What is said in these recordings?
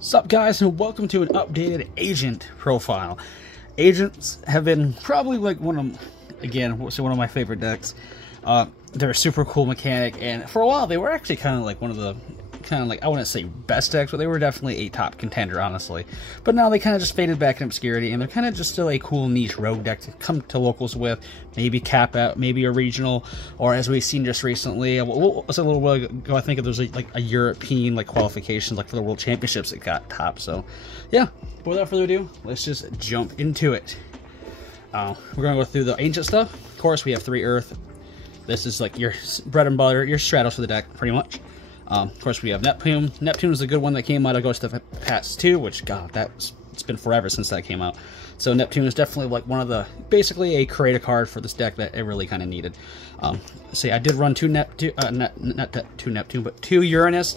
Sup guys, and welcome to an updated agent profile. Agents have been probably like one of my favorite decks. They're a super cool mechanic, and for a while they were actually kind of like one of the I wouldn't say best decks, but they were definitely a top contender, honestly. But now they kind of just faded back in obscurity, and they're kind of just still a cool niche rogue deck to come to locals with, maybe cap out, maybe a regional, or as we've seen just recently, a little while ago, I think there was like a European qualification for the World Championships that got top. So yeah, without further ado, let's just jump into it. We're gonna go through the ancient stuff. Of course, we have 3 Earth. This is like your bread and butter, your Stratos for the deck, pretty much. Of course, we have Neptune. Neptune is a good one that came out of Ghost of Past 2, which, God, it's been forever since that came out. So Neptune is definitely like one of the, basically a creative card for this deck that it really kind of needed. See, I did run 2 Neptune, but 2 Uranus.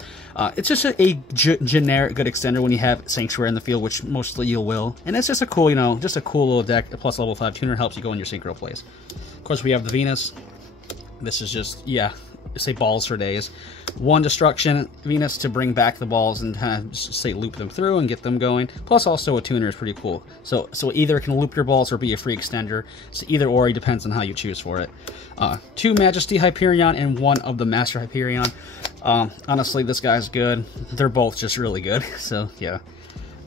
It's just a generic good extender when you have Sanctuary in the field, which mostly you will. And it's just a cool, just a cool little deck. A plus level 5 tuner helps you go in your synchro plays. Of course, we have the Venus. This is just, yeah, say balls for days. 1 destruction Venus to bring back the balls and kind of say loop them through and get them going. Plus also a tuner is pretty cool. So either it can loop your balls or be a free extender. So either or, it depends on how you choose for it. 2 Majesty Hyperion and 1 of the Master Hyperion. Honestly, this guy's good. They're both just really good. So yeah.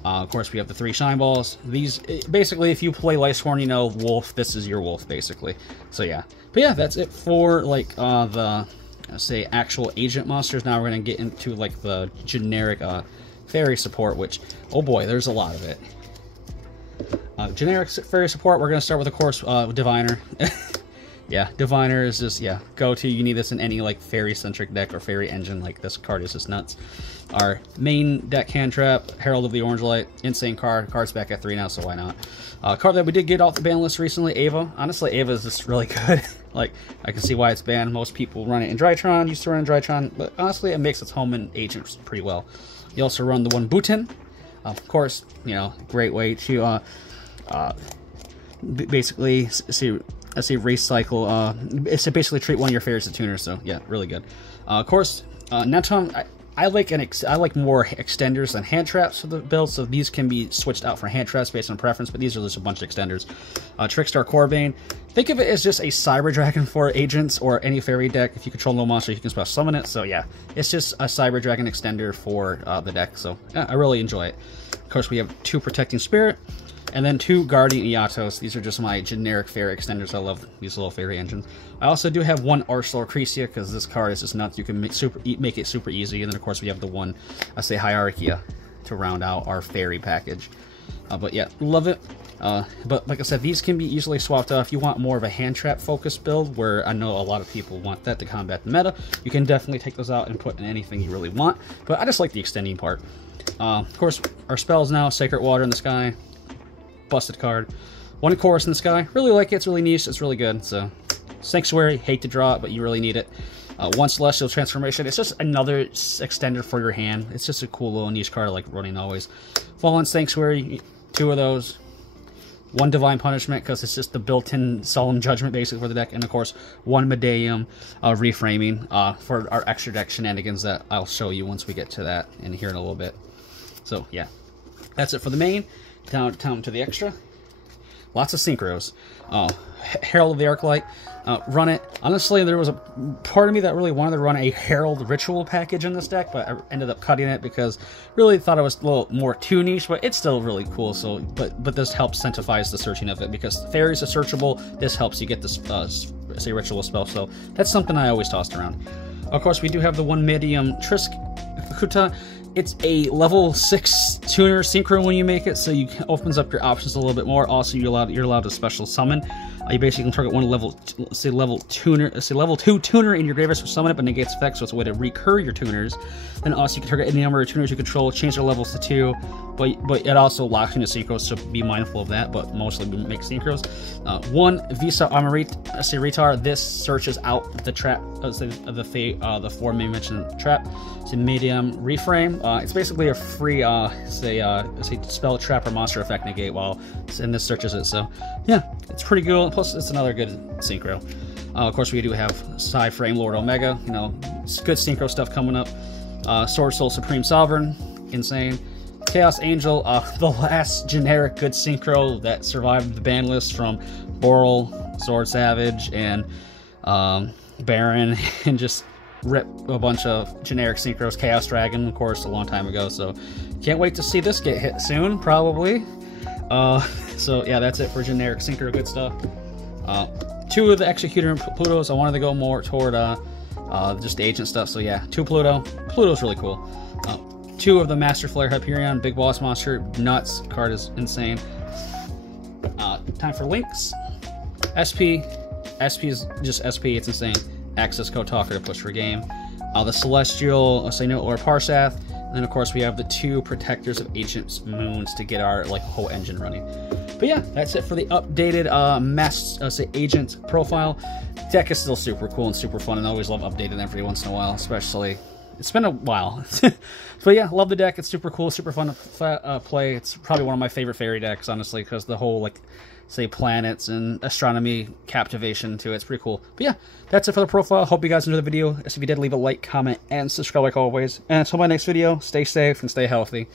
Of course, we have the 3 Shine Balls. These, basically, if you play Lightsworn, Wolf, this is your Wolf, basically. So yeah. But yeah, that's it for, the, say, actual agent monsters. Now we're going to get into, the generic fairy support, which, oh boy, there's a lot of it. Generic fairy support, we're going to start with, of course, Diviner. Yeah, Diviner is just, yeah, go-to. You need this in any, fairy-centric deck or fairy engine. This card is just nuts. Our main deck hand trap, Herald of the Orange Light. Insane card. Card's back at 3 now, so why not? Card that we did get off the ban list recently, Ava. Honestly, Ava is just really good. I can see why it's banned. Most people run it in Drytron, used to run in Drytron, but honestly, it makes its home in Agents pretty well. You also run the 1 Bhutan. Of course, great way to basically see recycle. It's to basically treat one of your fairies as a tuner. So yeah, really good. Of course, Neton. I like more extenders than hand traps for the build, so these can be switched out for hand traps based on preference, but these are just a bunch of extenders. Trickstar Corebane. Think of it as just a Cyber Dragon for agents or any fairy deck. If you control no monster, you can special summon it. So yeah, it's just a Cyber Dragon extender for the deck. So yeah, I really enjoy it. Of course, we have 2 Protecting Spirit. And then 2 Guardian Iatos. These are just my generic fairy extenders. I love these little fairy engines. I also do have 1 Arcelor Crecia, because this card is just nuts. You can make it super easy. And then, of course, we have the 1, Hierarchia to round out our fairy package. But yeah, love it. But like I said, these can be easily swapped out. If you want more of a hand trap focused build, where I know a lot of people want that to combat the meta, you can definitely take those out and put in anything you really want. But I just like the extending part. Of course, our spells now, Sacred Water in the Sky. Busted card. 1 Chorus in the Sky. Really like it. It's really niche. It's really good. So, Sanctuary. Hate to draw it, but you really need it. 1 Celestial Transformation. It's just another extender for your hand. It's just a cool little niche card I like running always. Fallen Sanctuary. 2 of those. 1 Divine Punishment, because it's just the built-in Solemn Judgment basically for the deck. And of course, 1 Medeum Reframing for our extra deck shenanigans that I'll show you once we get to that in here in a little bit. So yeah, that's it for the main. Down to the extra. Lots of synchros. Herald of the Arclight. Run it. Honestly, there was a part of me that really wanted to run a Herald Ritual package in this deck, but I ended up cutting it because really thought it was a little more too niche, but it's still really cool. So, but this helps incentivize the searching of it, because fairies are searchable. This helps you get this say ritual spell. So that's something I always tossed around. Of course, we do have the 1 Medium Trisk Kuta. It's a level 6 tuner synchro when you make it, so you opens up your options a little bit more. Also, you're allowed to special summon. You basically can target 1 level 2 tuner in your graveyard to summon it, but negates effects, so it's a way to recur your tuners. Then also you can target any number of tuners you control, change their levels to 2, but it also locks into synchros, so be mindful of that. But mostly we make synchros. 1 Visa Ritar. This searches out the trap, the 4 main mentioned trap. It's a medium reframe. It's basically a free spell, trap, or monster effect negate and this searches it. So yeah, it's pretty good. Plus, it's another good synchro. Of course, we do have Side Frame Lord Omega. It's good synchro stuff coming up. Sword Soul Supreme Sovereign, insane. Chaos Angel, the last generic good synchro that survived the ban list from Boral, Sword Savage, and Baron, and just rip a bunch of generic synchros. Chaos Dragon, of course, a long time ago, so can't wait to see this get hit soon, probably. So yeah, that's it for generic synchro good stuff. 2 of the Executor Plutos, I wanted to go more toward just the agent stuff, so yeah, 2 Pluto. Pluto's really cool. 2 of the Master Flare Hyperion, Big Boss Monster, nuts, card is insane. Time for links. SP is just SP, it's insane. Access Code Talker to push for game. The Celestial, Asano or Parsath, and then of course we have the 2 Protectors of Ancient Moons to get our like whole engine running. But yeah, that's it for the updated agent profile. Deck is still super cool and super fun, and I always love updating every once in a while, especially. It's been a while. But yeah, love the deck. It's super cool, super fun to play. It's probably one of my favorite fairy decks, honestly, because the whole, like, say, planets and astronomy captivation to it. It's pretty cool. But yeah, that's it for the profile. Hope you guys enjoyed the video. If you did, leave a like, comment, and subscribe like always. And until my next video, stay safe and stay healthy.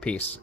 Peace.